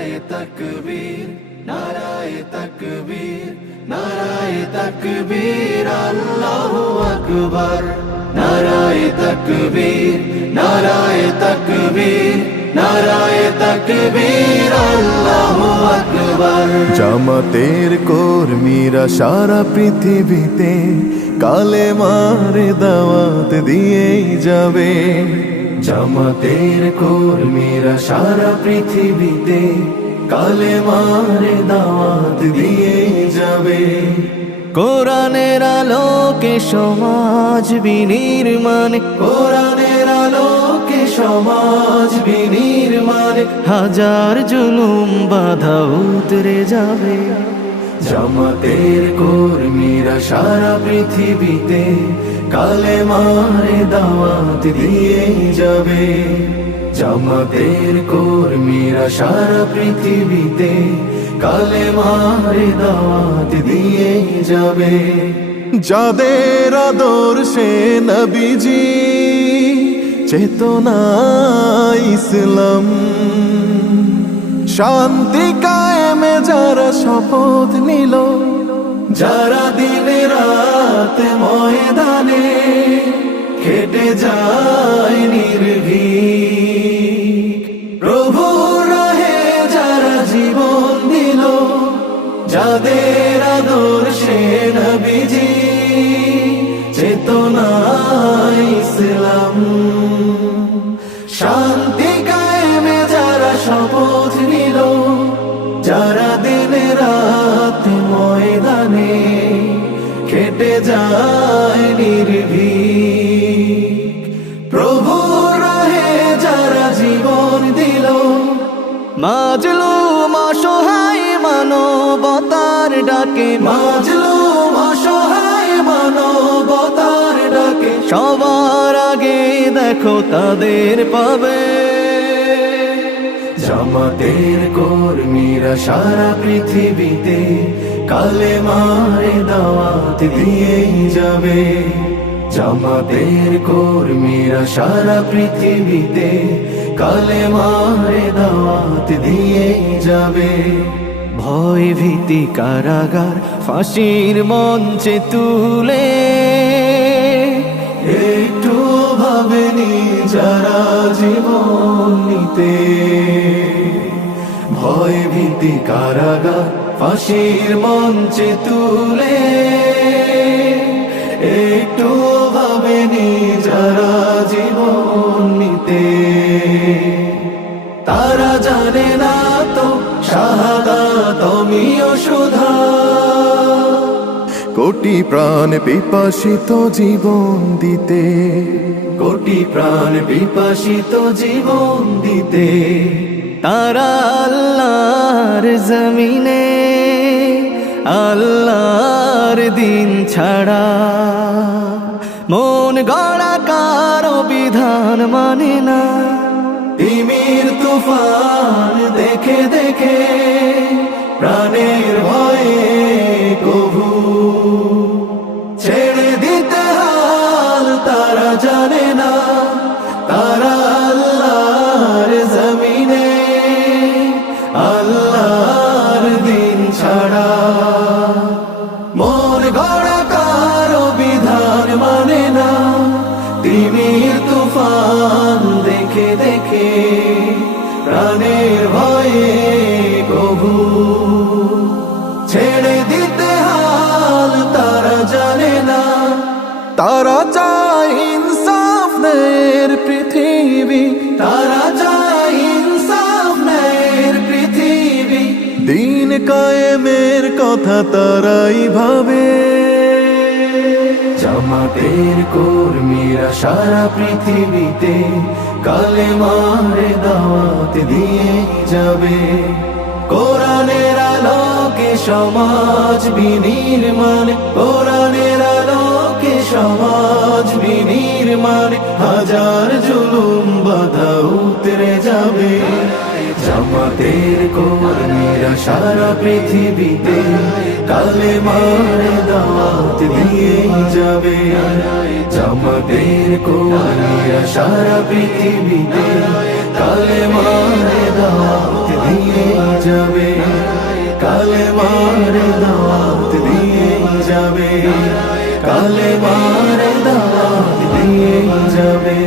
নারায়ে তাকবীর, নারায়ে তাকবীর, নারায়ে তাকবীর, আল্লাহু আকবার। নারায়ে তাকবীর, নারায়ে তাকবীর, নারায়ে তাকবীর, আল্লাহু আকবার। জামাতের কর্মীরা সারা পৃথিবীতে কালেমার দাওয়াত দিয়েই যাবে। জামাতের কর্মীরা সারা পৃথিবীতে কালেমার দাওয়াত দিয়েই যাবে। কোরআনের আলোকে সমাজ বিনির্মাণ, কোরআনের আলোকে সমাজ বিনির্মাণ, হাজার জুলুম বাধা উতরে যাবে। জামাতের কর্মীরা সারা পৃথিবীতে কালেমার দাওয়াত দিয়েই যাবে। জামাতের কর্মীরা সারা পৃথিবীতে কালেমার দাওয়াত দিয়েই যাবে। যাদের আদর্শে নবীজি চেতনা ইসলাম, শান্তি কায়েমে যারা শপথ নিল, যারা দিনে রাত ময়দানে খেটে যায় নির্ভীক, প্রভুর রাহে যারা জীবন দিল, যাদের আদর্শে নবীজি চেতনা ইসলাম, শান্তি কায়েমে যারা শপথ নিল, যারা দিনে রাত ময়দানে খেটে যায় নির্ভীক, প্রভুর রাহে যারা জীবন দিল, মাজলুম অসহায় মানবতার ডাকে, মাজলুম অসহায় মানবতার ডাকে, সবার আগে দেখো তাদের পাবে। জামাতের কর্মীরা সারা পৃথিবীতে কালেমার দাওয়াত দিয়েই যাবে। জামাতের কর্মীরা সারা পৃথিবীতে কালেমার দাওয়াত দিয়েই যাবে। ভয় ভীতি কারাগার ফাঁসির মঞ্চে তুলে, একটু ভাবেনি যারা জীবন নিতে, ভয় ভীতি কারাগার ফাঁসির মঞ্চে তুলে, একটু ভাবেনি যারা জীবন নিতে, তারা জানে না তো শাহাদাত আমিও সুধা। কোটি প্রাণ পিপাসিত জীবন দিতে, কোটি প্রাণ বিপাসিত জীবন দিতে, তারা আল্লাহর জমিনে আল্লাহর দিন ছাড়া মন গড়া কারো বিধান মানে না। তিমির তুফান দেখে দেখে প্রাণের ভয়ে কভু ছেড়ে দিতে হাল তারা জানে না। তারা আল্লাহর জমিনে আল্লাহর দিন ছাড়া মন গড়া কারো বিধান মানে না। তিমির তুফান দেখে দেখে প্রাণের ভয়ে কভু ছেড়ে দিতে হাল তারা জানে না। তারা চায় ইনসাফ ন্যায়ের পৃথিবী, তারা চায় ইনসাফ ন্যায়ের পৃথিবী, দিন কায়েমের কথা তারাই ভাবে। জামাতের কর্মীরা সারা পৃথিবীতে কালেমার দাওয়াত দিয়ে যাবে। কোরআনের আলোকে সমাজ বিনির্মাণ, কোরআনের আলোকে সমাজ বিনির্মাণ, হাজার জুলুম বাধা উতরে যাবে। জামাতের কর্মীরা সারা পৃথিবীতে কালেমার দাওয়াত দিয়ে যাবে জামাতের কোরিয়া সারা পৃথিবীতে কালেমার দাওয়াত দিয়ে যাবে কালেমার দাওয়াত দিয়ে যাবে কালেমার দাওয়াত দিয়ে যাবে